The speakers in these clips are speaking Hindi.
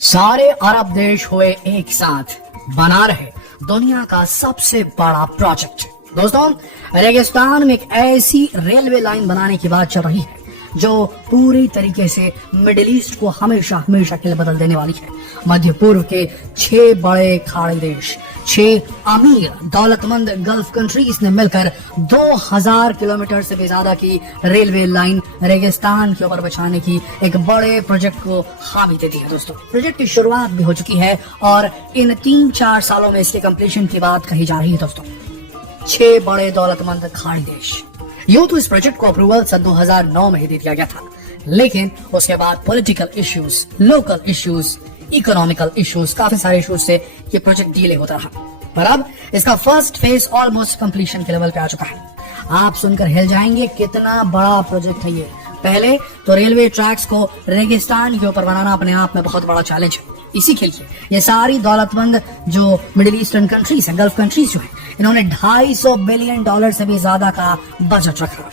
सारे अरब देश हुए एक साथ, बना रहे दुनिया का सबसे बड़ा प्रोजेक्ट। दोस्तों, रेगिस्तान में एक ऐसी रेलवे लाइन बनाने की बात चल रही है जो पूरी तरीके से मिडिल ईस्ट को हमेशा हमेशा के लिए बदल देने वाली है। मध्य पूर्व के 6 बड़े खाड़ी देश, 6 अमीर दौलतमंद गल्फ कंट्रीज ने मिलकर 2000 किलोमीटर से भी ज्यादा की रेलवे लाइन रेगिस्तान के ऊपर बिछाने की एक बड़े प्रोजेक्ट को हामी दे दी है। दोस्तों, प्रोजेक्ट की शुरुआत भी हो चुकी है और इन 3-4 सालों में इसके कंप्लीशन की बात कही जा रही है। दोस्तों, 6 बड़े दौलतमंद खाड़ी देश। यूं तो इस प्रोजेक्ट को अप्रूवल सन 2009 में ही दे दिया गया था, लेकिन उसके बाद political issues, local issues, economical issues, काफी सारे इश्यूज से ये प्रोजेक्ट डिले होता रहा। पर अब इसका फर्स्ट फेज ऑलमोस्ट कंप्लीशन के लेवल पे आ चुका है। आप सुनकर हिल जाएंगे कितना बड़ा प्रोजेक्ट है ये। पहले तो रेलवे ट्रैक्स को रेगिस्तान के ऊपर बनाना अपने आप में बहुत बड़ा चैलेंज है। इसी के लिए ये सारी दौलतमंद जो मिडिल ईस्टर्न कंट्रीज है, गल्फ कंट्रीज जो है, इन्होंने $250 बिलियन से भी ज्यादा का बजट रखा।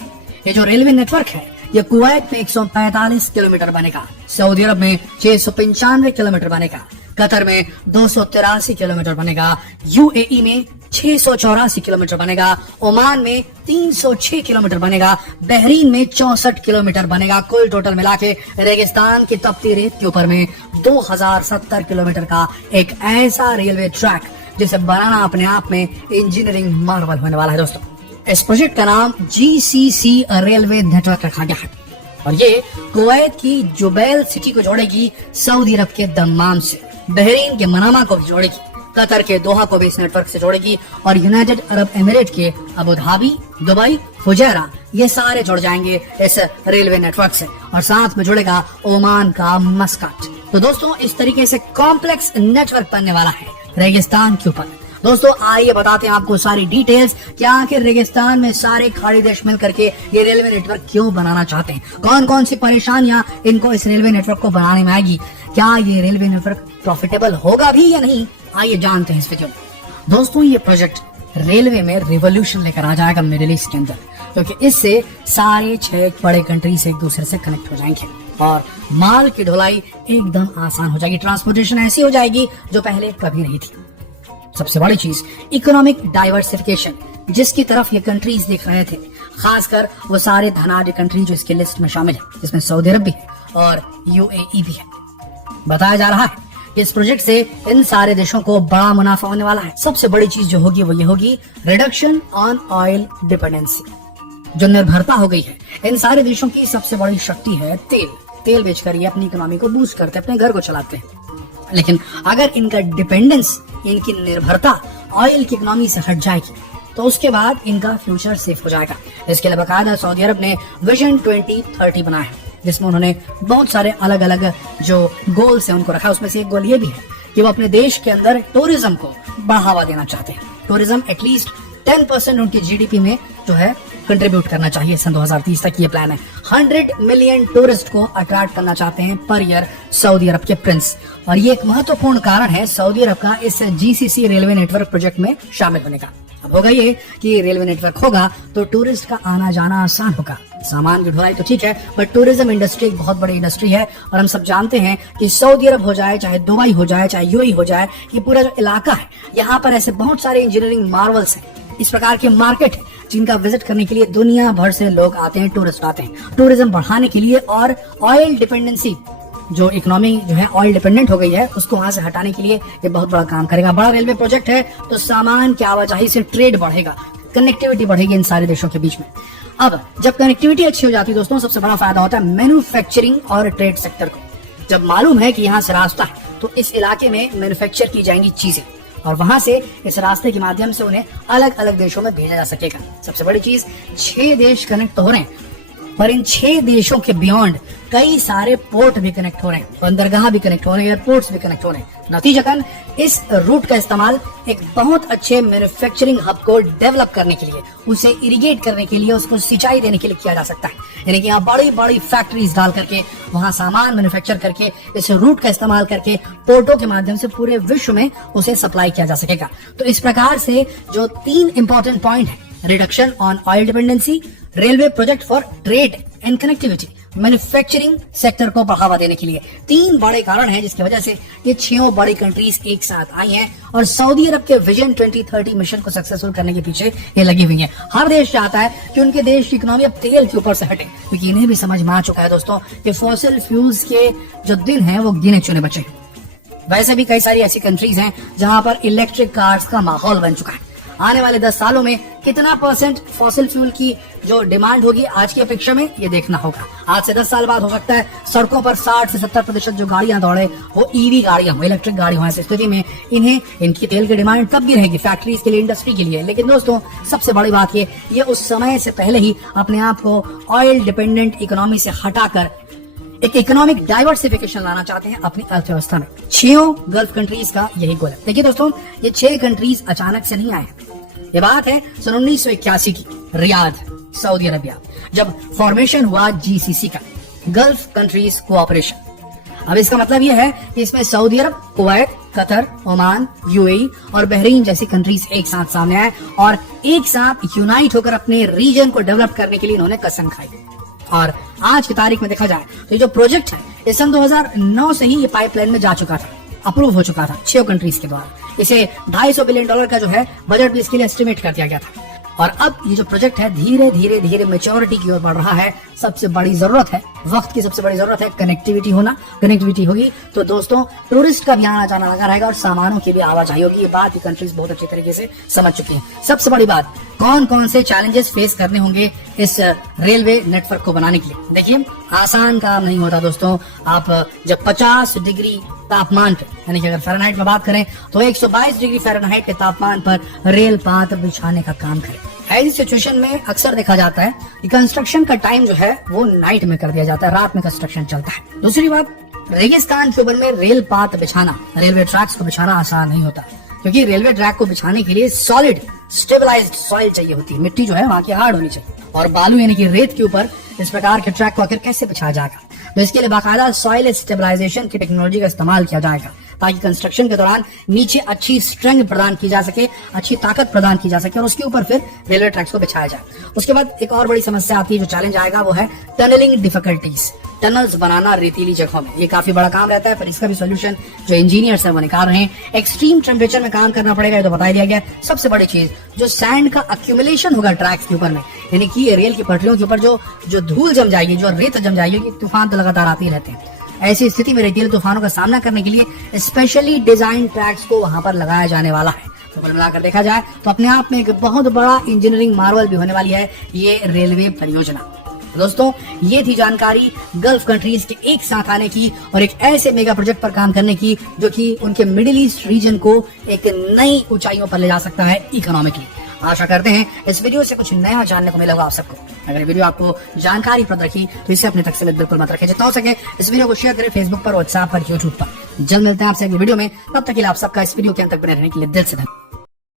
ये जो रेलवे नेटवर्क है ये कुवैत में 145 किलोमीटर बनेगा, सऊदी अरब में 695 किलोमीटर बनेगा, कतर में 283 किलोमीटर बनेगा, यूएई में 684 किलोमीटर बनेगा, ओमान में 306 किलोमीटर बनेगा, बहरीन में 64 किलोमीटर बनेगा। कुल टोटल मिला के रेगिस्तान की तपती रेत के ऊपर में 2070 किलोमीटर का एक ऐसा रेलवे ट्रैक जिसे बनाना अपने आप में इंजीनियरिंग मार्वल होने वाला है। दोस्तों, इस प्रोजेक्ट का नाम GCC रेलवे नेटवर्क रखा गया है और ये कुवैत की जुबैल सिटी को जोड़ेगी सऊदी अरब के दम्माम से, बहरीन के मनामा को भी जोड़ेगी, कतर के दोहा को भी इस नेटवर्क से जोड़ेगी और यूनाइटेड अरब एमिरेट के अबू धाबी, दुबई, फुजैरा, ये सारे जुड़ जाएंगे इस रेलवे नेटवर्क से और साथ में जुड़ेगा ओमान का मस्कट। तो दोस्तों, इस तरीके से कॉम्प्लेक्स नेटवर्क बनने वाला है रेगिस्तान के ऊपर। दोस्तों, आइए बताते हैं आपको सारी डिटेल्स कि आखिर रेगिस्तान में सारे खाड़ी देश मिल करके ये रेलवे नेटवर्क क्यों बनाना चाहते हैं, कौन कौन सी परेशानियां इनको इस रेलवे नेटवर्क को बनाने में आएगी, क्या ये रेलवे नेटवर्क प्रॉफिटेबल होगा भी या नहीं, आइए जानते हैं इस वीडियो में। दोस्तों, ये प्रोजेक्ट रेलवे में रिवोल्यूशन लेकर आ जाएगा मिडिल ईस्ट के अंदर, क्योंकि इससे सारे 6 बड़े कंट्री से एक दूसरे से कनेक्ट हो जाएंगे और माल की ढुलाई एकदम आसान हो जाएगी। ट्रांसपोर्टेशन ऐसी हो जाएगी जो पहले कभी नहीं थी। सबसे बड़ी चीज इकोनॉमिक डाइवर्सिफिकेशन, जिसकी तरफ ये कंट्रीज देख रहे थे, खासकर वो सारे धनाढ्य कंट्री जो इसके लिस्ट में शामिल है, जिसमें सऊदी अरब भी है और यूएई भी है। बताया जा रहा है कि इस प्रोजेक्ट से इन सारे देशों को बड़ा मुनाफा होने वाला है। सबसे बड़ी चीज जो होगी वो ये होगी रिडक्शन ऑन ऑयल डिपेंडेंसी। जो निर्भरता हो गई है, इन सारे देशों की सबसे बड़ी शक्ति है तेल बेचकर ये अपनी इकोनॉमी को बूस्ट करते हैं, अपने घर को चलाते हैं। लेकिन अगर इनका डिपेंडेंस, इनकी निर्भरता ऑयल की इकोनॉमी से हट जाएगी तो उसके बाद इनका फ्यूचर सेफ हो जाएगा। इसके लिए बाकायदा सऊदी अरब ने विजन 2030 बनाया है, जिसमें उन्होंने बहुत सारे अलग अलग जो गोल्स हैं उनको रखा। उसमें से एक गोल ये भी है कि वो अपने देश के अंदर टूरिज्म को बढ़ावा देना चाहते हैं। टूरिज्म एटलीस्ट 10% उनके जीडीपी में जो है कंट्रीब्यूट करना चाहिए। सन 2030 तक ये प्लान है। 100 मिलियन टूरिस्ट को अट्रैक्ट करना चाहते हैं पर ईयर सऊदी अरब के प्रिंस, और ये एक महत्वपूर्ण कारण है सऊदी अरब का इस GCC रेलवे नेटवर्क प्रोजेक्ट में शामिल होने का। अब होगा ये कि रेलवे नेटवर्क होगा तो टूरिस्ट का आना जाना आसान होगा। सामान की ढुलाई तो ठीक है, बट टूरिज्म इंडस्ट्री एक बहुत बड़ी इंडस्ट्री है और हम सब जानते हैं कि सऊदी अरब हो जाए, चाहे दुबई हो जाए, चाहे यूएई हो जाए, ये पूरा जो इलाका है यहाँ पर ऐसे बहुत सारे इंजीनियरिंग मार्वल्स हैं, इस प्रकार के मार्केट है जिनका विजिट करने के लिए दुनिया भर से लोग आते हैं, टूरिस्ट आते हैं। टूरिज्म बढ़ाने के लिए और ऑयल डिपेंडेंसी, जो इकोनॉमी जो है ऑयल डिपेंडेंट हो गई है, उसको वहां से हटाने के लिए ये बहुत बड़ा काम करेगा। बड़ा रेलवे प्रोजेक्ट है तो सामान की आवाजाही से ट्रेड बढ़ेगा, कनेक्टिविटी बढ़ेगी इन सारे देशों के बीच में। अब जब कनेक्टिविटी अच्छी हो जाती है दोस्तों, सबसे बड़ा फायदा होता है मैन्युफैक्चरिंग और ट्रेड सेक्टर को। जब मालूम है कि यहाँ से रास्ता है तो इस इलाके में मैन्युफैक्चर की जाएंगी चीजें और वहां से इस रास्ते के माध्यम से उन्हें अलग अलग देशों में भेजा जा सकेगा। सबसे बड़ी चीज, 6 देश कनेक्ट हो रहे हैं, पर इन 6 देशों के बियॉन्ड कई सारे पोर्ट भी कनेक्ट हो रहे हैं, बंदरगाह भी कनेक्ट हो रहे हैं, एयरपोर्ट्स भी कनेक्ट हो रहे हैं। नतीजतन इस रूट का इस्तेमाल एक बहुत अच्छे मैन्युफैक्चरिंग हब को डेवलप करने के लिए, उसे इरिगेट करने के लिए, उसको सिंचाई देने के लिए किया जा सकता है। यानी कि यहाँ बड़ी बड़ी फैक्ट्रीज डाल करके वहां सामान मैन्युफैक्चर करके इस रूट का इस्तेमाल करके पोर्टों के माध्यम से पूरे विश्व में उसे सप्लाई किया जा सकेगा। तो इस प्रकार से जो 3 इंपॉर्टेंट पॉइंट है, reduction on oil dependency, railway project for trade and connectivity manufacturing sector को बढ़ावा देने के लिए। 3 बड़े कारण हैं जिसकी वजह से ये 6 बड़ी कंट्रीज एक साथ आई हैं और सऊदी अरब के विजन 2030 मिशन को सक्सेसफुल करने के पीछे ये लगी हुई हैं। हर देश चाहता है कि उनके देश की इकोनॉमी अब तेल के ऊपर से हटे, क्योंकि इन्हें भी समझ में आ चुका है दोस्तों कि फॉसिल फ्यूल्स के जो दिन हैं वो गिने चुने बचे हैं। वैसे भी कई सारी ऐसी कंट्रीज हैं जहां पर इलेक्ट्रिक कार्स का माहौल बन चुका है। आने वाले 10 सालों में कितना % फॉसिल फ्यूल की जो डिमांड होगी आज की अपेक्षा में, ये देखना होगा। आज से 10 साल बाद हो सकता है सड़कों पर 60 से 70% जो गाड़ियां दौड़े वो ईवी गाड़ियां हो, इलेक्ट्रिक गाड़ी हो। ऐसी स्थिति में इनकी तेल की डिमांड तब भी रहेगी, फैक्ट्रीज के लिए, इंडस्ट्री के लिए। लेकिन दोस्तों सबसे बड़ी बात ये उस समय से पहले ही अपने आप को ऑयल डिपेंडेंट इकोनॉमी से हटाकर एक इकोनॉमिक डाइवर्सिफिकेशन लाना चाहते हैं अपनी अर्थव्यवस्था में। 6 गल्फ कंट्रीज का यही गोल है। देखिए दोस्तों, ये 6 कंट्रीज अचानक से नहीं आए हैं। ये बात है सन 1981 की, रियाद, सऊदी अरबिया, जब फॉर्मेशन हुआ GCC का, गल्फ कंट्रीज कोऑपरेशन। अब इसका मतलब यह है कि इसमें सऊदी अरब, कुवैत, कतर, ओमान, UAE और बहरीन जैसी कंट्रीज एक साथ सामने आए और एक साथ यूनाइट होकर अपने रीजन को डेवलप करने के लिए इन्होंने कसम खाई। और आज की तारीख में देखा जाए तो ये जो प्रोजेक्ट है ये सन 2009 से ही ये पाइपलाइन में जा चुका था, अप्रूव हो चुका था 6 कंट्रीज के द्वारा। इसे $250 बिलियन का जो है बजट भी इसके लिए एस्टिमेट कर दिया गया था। और अब ये जो प्रोजेक्ट है धीरे धीरे मैच्योरिटी की ओर बढ़ रहा है। सबसे बड़ी जरूरत है, वक्त की सबसे बड़ी जरूरत है कनेक्टिविटी होना। कनेक्टिविटी होगी तो दोस्तों टूरिस्ट का भी आना जाना लगा रहेगा और सामानों की भी आवाजाही होगी। ये बात ये कंट्रीज बहुत अच्छी तरीके से समझ चुकी हैं। सबसे बड़ी बात, कौन कौन से चैलेंजेस फेस करने होंगे इस रेलवे नेटवर्क को बनाने के लिए। देखिए, आसान काम नहीं होता दोस्तों। आप जब 50 डिग्री तापमान पे, यानी कि अगर फ़ारेनहाइट में बात करें तो 122 डिग्री फ़ारेनहाइट के तापमान पर रेल पात बिछाने का काम करें, ऐसी सिचुएशन में अक्सर देखा जाता है कि कंस्ट्रक्शन का टाइम जो है वो नाइट में कर दिया जाता है, रात में कंस्ट्रक्शन चलता है। दूसरी बात, रेगिस्तान के ऊपर में रेल पात बिछाना, रेलवे ट्रैक्स को बिछाना आसान नहीं होता, क्योंकि रेलवे ट्रैक को बिछाने के लिए सॉलिड स्टेबलाइज्ड सॉइल चाहिए होती है। मिट्टी जो है वहाँ की हार्ड होनी चाहिए, और बालू यानी कि रेत के ऊपर इस प्रकार के ट्रैक को आखिर कैसे बिछाया जाएगा। तो इसके लिए बाकायदा सॉइल स्टेबलाइजेशन की टेक्नोलॉजी का इस्तेमाल किया जाएगा, ताकि कंस्ट्रक्शन के दौरान नीचे अच्छी स्ट्रेंथ प्रदान की जा सके, अच्छी ताकत प्रदान की जा सके, और उसके ऊपर फिर रेलवे ट्रैक्स को बिछाया जाए। उसके बाद एक और बड़ी समस्या आती है, जो चैलेंज आएगा वो है टनलिंग डिफिकल्टीज, टनल्स बनाना रेतीली जगहों में। ये काफी बड़ा काम रहता है, पर इसका भी सोल्यूशन जो इंजीनियर्स हैं वो निकाल रहे हैं। एक्सट्रीम टेम्परेचर में काम करना पड़ेगा, ये तो बता दिया गया। सबसे बड़ी चीज, जो सैंड का अक्यूमुलेशन होगा ट्रैक्स के ऊपर में, यानी कि रेल की पटरियों के ऊपर जो धूल जम जाएगी, जो रेत जम जाएगी, तूफान तो लगातार आते ही रहते हैं। ऐसी स्थिति में रेतीले तूफानों का सामना करने के लिए स्पेशली डिजाइन ट्रैक्स को वहां पर लगाया जाने वाला है। तो कुल मिलाकर देखा जाए तो अपने आप में एक बहुत बड़ा इंजीनियरिंग मार्वल भी होने वाली है ये रेलवे परियोजना। दोस्तों, ये थी जानकारी गल्फ कंट्रीज के एक साथ आने की और एक ऐसे मेगा प्रोजेक्ट पर काम करने की जो कि उनके मिडिल ईस्ट रीजन को एक नई ऊंचाइयों पर ले जा सकता है इकोनॉमिकली। आशा करते हैं इस वीडियो से कुछ नया जानने को मिला होगा आप सबको। अगर वीडियो आपको जानकारी प्रद रखी तो इसे अपने तक सीमित बिल्कुल मत रखें। जितना हो सके इस वीडियो को शेयर करें फेसबुक पर, व्हाट्सएप पर, यूट्यूब पर। जल्द मिलते हैं आपसे अगली वीडियो में, तब तक के लिए आप सबका इस वीडियो के अंत तक बने रहने के लिए दिल से धन्यवाद।